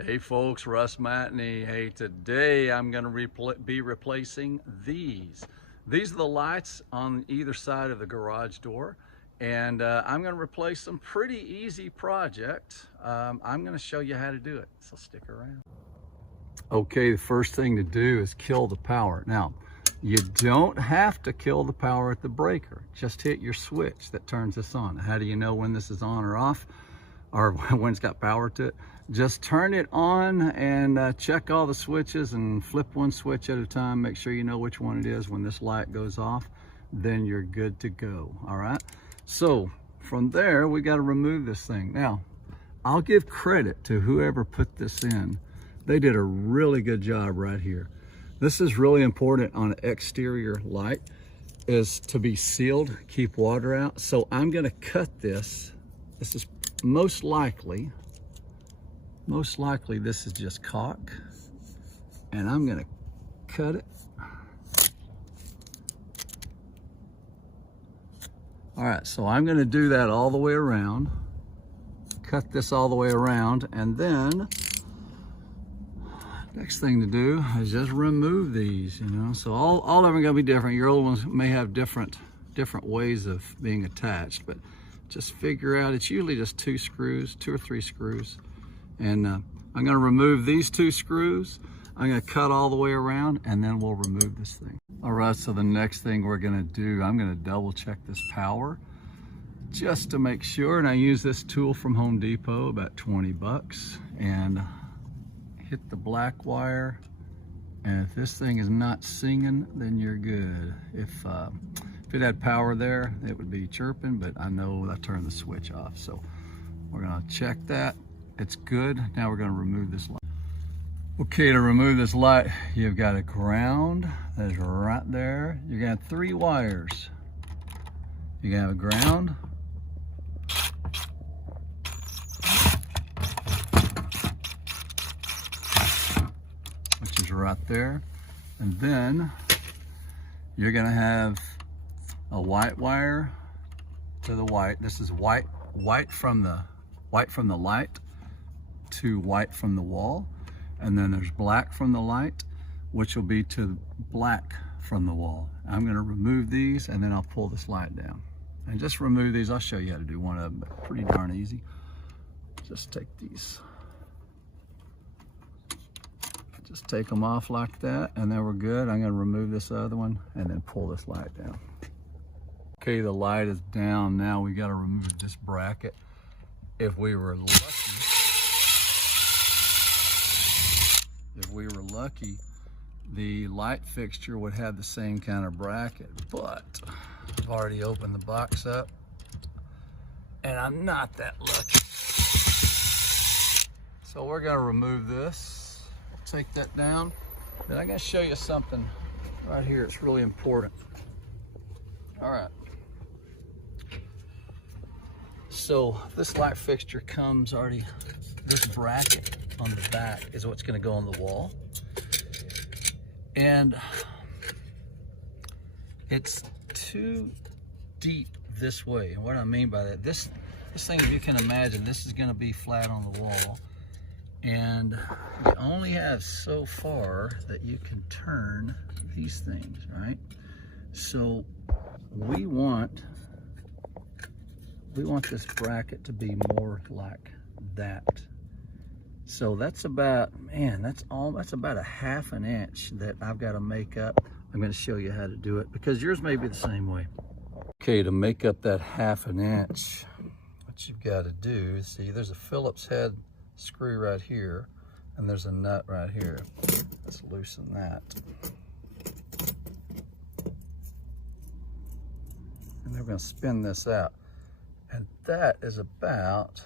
Hey folks, Russ Matney. Hey, today I'm going to be replacing these. These are the lights on either side of the garage door, and I'm going to replace them. Pretty easy project. I'm going to show you how to do it, so stick around. Okay, the first thing to do is kill the power. Now, you don't have to kill the power at the breaker. Just hit your switch that turns this on. How do you know when this is on or off, or when it's got power to it? Just turn it on and check all the switches and flip one switch at a time. Make sure you know which one it is. When this light goes off, then you're good to go. All right, so from there we got to remove this thing. Now, I'll give credit to whoever put this in. They did a really good job right here. This is really important on an exterior light, is to be sealed, keep water out. So I'm going to cut this. This is most likely this is just caulk, and I'm going to cut it. All right, so I'm going to do that all the way around, cut this all the way around, and then next thing to do is just remove these, you know. So all of them are gonna be different. Your old ones may have different ways of being attached, but just figure out, it's usually just two or three screws. And I'm gonna remove these two screws. I'm gonna cut all the way around, and then we'll remove this thing. All right, so the next thing we're gonna do, I'm gonna double check this power just to make sure. And I use this tool from Home Depot, about 20 bucks. And hit the black wire, and if this thing is not singing, then you're good. If it had power there, it would be chirping, but I know I turned the switch off. So we're gonna check that. It's good. Now we're gonna remove this light. Okay, to remove this light, you've got a ground that is right there. You're gonna have 3 wires. You're gonna have a ground, right there, and then you're gonna have a white wire to the white. This is white from the light to white from the wall, and then there's black from the light, which will be to black from the wall. I'm gonna remove these, and then I'll pull this light down. And just remove these. I'll show you how to do one of them, but pretty darn easy. Just take these. Just take them off like that, and then we're good. I'm gonna remove this other one and then pull this light down. Okay, the light is down. Now we gotta remove this bracket. If we were lucky, the light fixture would have the same kind of bracket, but I've already opened the box up, and I'm not that lucky. So we're gonna remove this. Take that down. Then I'm going to show you something right here. It's really important. All right. So this light fixture comes already, this bracket on the back is what's going to go on the wall. And it's too deep this way. And what I mean by that, this thing, if you can imagine, this is going to be flat on the wall. And you only have so far that you can turn these things, right? So we want this bracket to be more like that. So that's about, man, that's about a 1/2 inch that I've got to make up. I'm going to show you how to do it, because yours may be the same way. Okay, to make up that 1/2 inch, what you've got to do is, see, there's a Phillips head screw right here, and there's a nut right here. Let's loosen that. And then we're going to spin this out. And that is about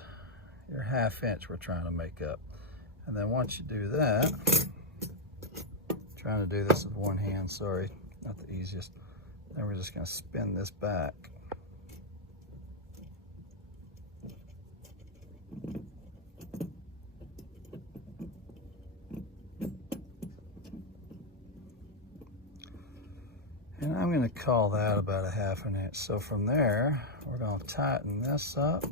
your 1/2 inch we're trying to make up. And then once you do that, trying to do this with one hand, sorry, not the easiest. Then we're just going to spin this back. And I'm going to call that about a 1/2 inch. So from there, we're going to tighten this up.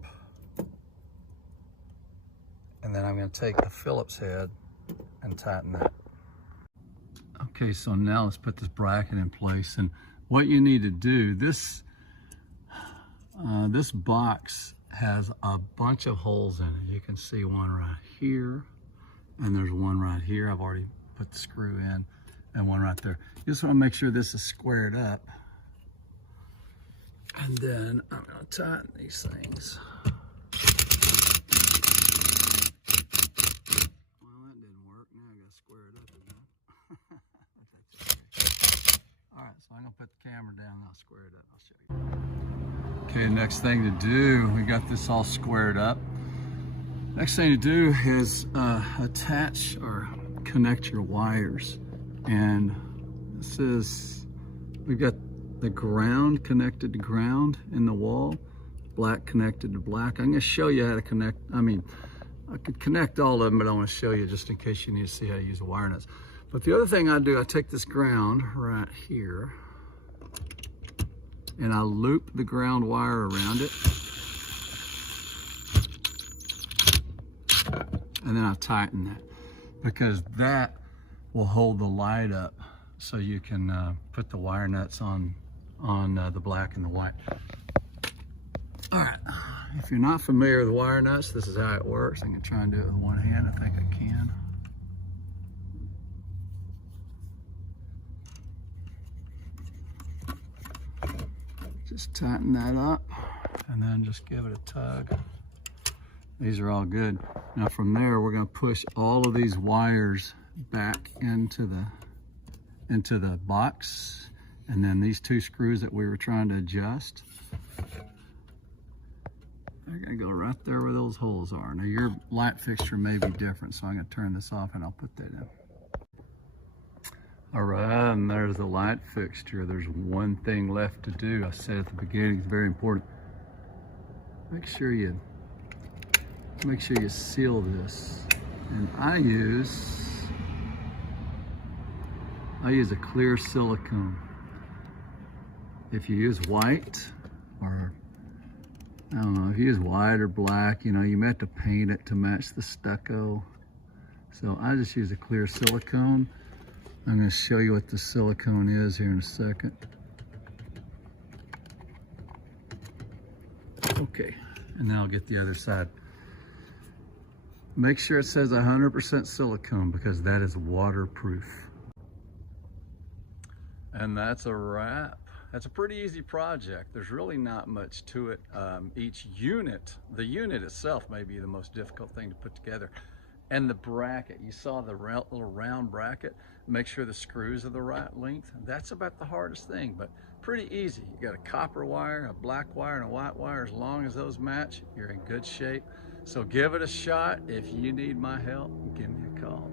And And then I'm going to take the Phillips head and tighten that. Okay, so now let's put this bracket in place. And what you need to do, this box has a bunch of holes in it. You can see one right here, and there's one right here. I've already put the screw in, and one right there. You just want to make sure this is squared up. And then I'm going to tighten these things. Well, that didn't work. Now I got to square it up again. All right, so I'm going to put the camera down and I'll square it up. I'll show you. Okay, next thing to do, we got this all squared up. Next thing to do is attach or connect your wires. And this is, we've got the ground connected to ground in the wall, black connected to black. I'm going to show you how to connect. I could connect all of them, but I want to show you just in case you need to see how to use a wire nuts. But the other thing I do, I take this ground right here and I loop the ground wire around it. And then I tighten that, because that will hold the light up so you can put the wire nuts on the black and the white. All right, if you're not familiar with wire nuts, this is how it works. I'm gonna try and do it with one hand. I think I can. Just tighten that up and then just give it a tug. These are all good. Now from there, we're gonna push all of these wires back into the box. And then these two screws that we were trying to adjust, they're gonna go right there where those holes are. Now your light fixture may be different, so I'm gonna turn this off and I'll put that in. All right, and there's the light fixture. There's one thing left to do. I said at the beginning, it's very important. Make sure you seal this. And I use a clear silicone. If you use white, or I don't know, if you use white or black, you know, you may have to paint it to match the stucco. So I just use a clear silicone. I'm going to show you what the silicone is here in a second. Okay, and then I'll get the other side. Make sure it says 100% silicone, because that is waterproof. And that's a wrap. That's a pretty easy project. There's really not much to it. Each unit, the unit itself may be the most difficult thing to put together. And the bracket, you saw the little round bracket. Make sure the screws are the right length. That's about the hardest thing, but pretty easy. You got a copper wire, a black wire, and a white wire. As long as those match, you're in good shape. So give it a shot. If you need my help, give me a call.